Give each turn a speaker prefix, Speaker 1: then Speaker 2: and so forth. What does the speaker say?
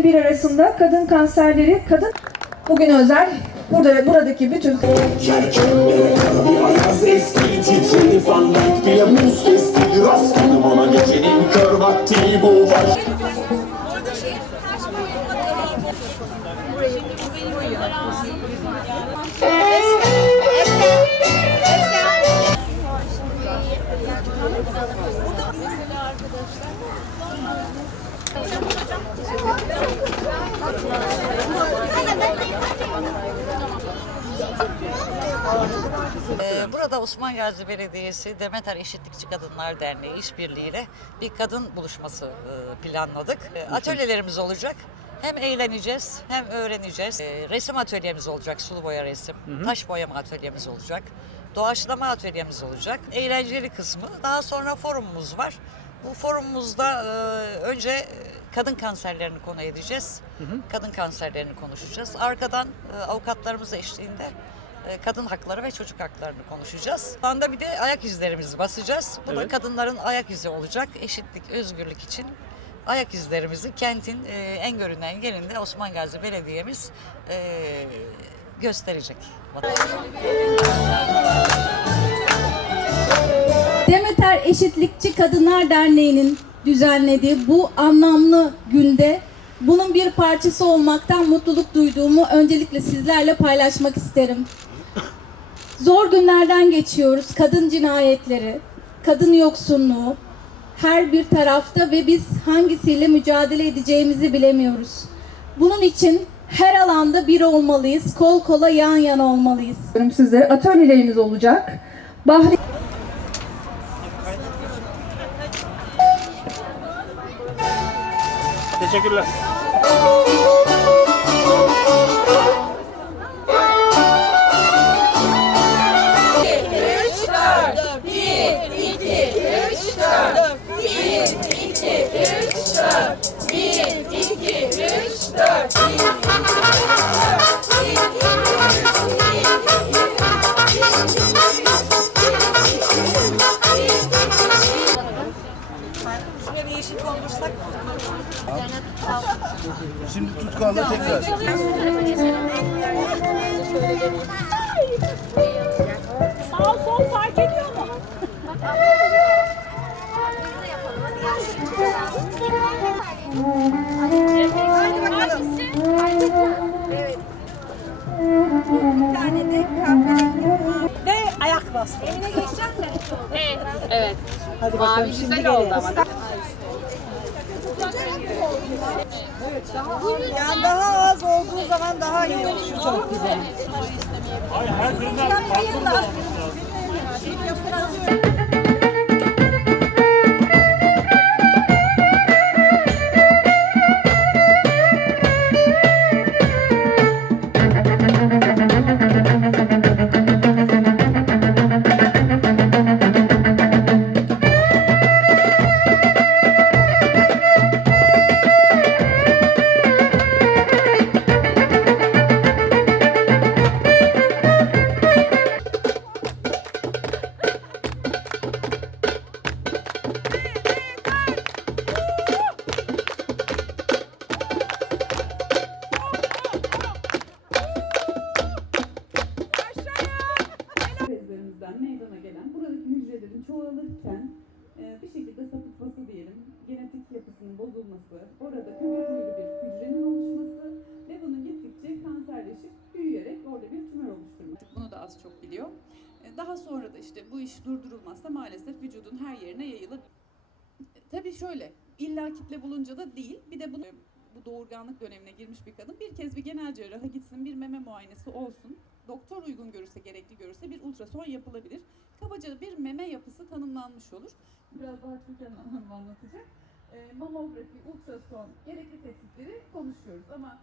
Speaker 1: 2021 arasında kadın kanserleri, kadın bugün özel burada buradaki bütün
Speaker 2: kara bir
Speaker 3: Ee, Burada Osman Gazi Belediyesi Demeter Eşitlikçi Kadınlar Derneği işbirliğiyle bir kadın buluşması e, planladık. E, Atölyelerimiz olacak. Hem eğleneceğiz hem öğreneceğiz. E, Resim atölyemiz olacak, sulu boya resim. Taş boyama atölyemiz olacak. Doğaçlama atölyemiz olacak. Eğlenceli kısmı. Daha sonra forumumuz var. Bu forumumuzda e, önce e, kadın kanserlerini konu edeceğiz. Kadın kanserlerini konuşacağız. Arkadan e, avukatlarımız eşliğinde e, kadın hakları ve çocuk haklarını konuşacağız. Anda bir de ayak izlerimizi basacağız. Bu da kadınların ayak izi olacak. Eşitlik, özgürlük için ayak izlerimizi kentin e, en görünen yerinde Osman Gazi Belediye'miz e, gösterecek.
Speaker 4: Demeter Eşitlikçi Kadınlar Derneği'nin düzenlediği bu anlamlı günde bunun bir parçası olmaktan mutluluk duyduğumu öncelikle sizlerle paylaşmak isterim. Zor günlerden geçiyoruz. Kadın cinayetleri, kadın yoksunluğu her bir tarafta ve biz hangisiyle mücadele edeceğimizi bilemiyoruz. Bunun için her alanda bir olmalıyız, kol kola yan yana olmalıyız.
Speaker 1: sizlere atölyelerimiz olacak. Bahri
Speaker 5: Teşekkürler.
Speaker 3: Şuraya
Speaker 6: Şimdi tutkalda tekrar.
Speaker 7: Sağ sol fark ediyor mu? Hadi bakalım. Evet. Bir tane de Ve ayak bastı. Evine geçeceğim mi? Evet. Evet. Hadi bakalım şimdi güzel oldu ama.
Speaker 8: Yani daha az olduğu zaman daha iyi olur. Çok güzel.
Speaker 5: Her birinden farklı
Speaker 9: çoğalırken e, bir şekilde sapıtması diyelim, genetik yapısının bozulması, orada kömürlü bir hücrenin oluşması ve bunun gittikçe kanserleşip büyüyerek orada bir tümör oluşturması. Bunu da az çok biliyor. E, Daha sonra da işte bu iş durdurulmazsa maalesef vücudun her yerine yayılır. E, Tabii şöyle, illa kitle bulunca da değil. Bir de bunu bu doğurganlık dönemine girmiş bir kadın bir kez bir genel cerraha gitsin, bir meme muayenesi olsun. Doktor uygun görürse, gerekli görürse bir ultrason yapılabilir. Kabaca bir meme yapısı tanımlanmış olur. Biraz daha Türkan Hanım anlatacak. E, mamografi, ultrason, gerekli tetkikleri konuşuyoruz ama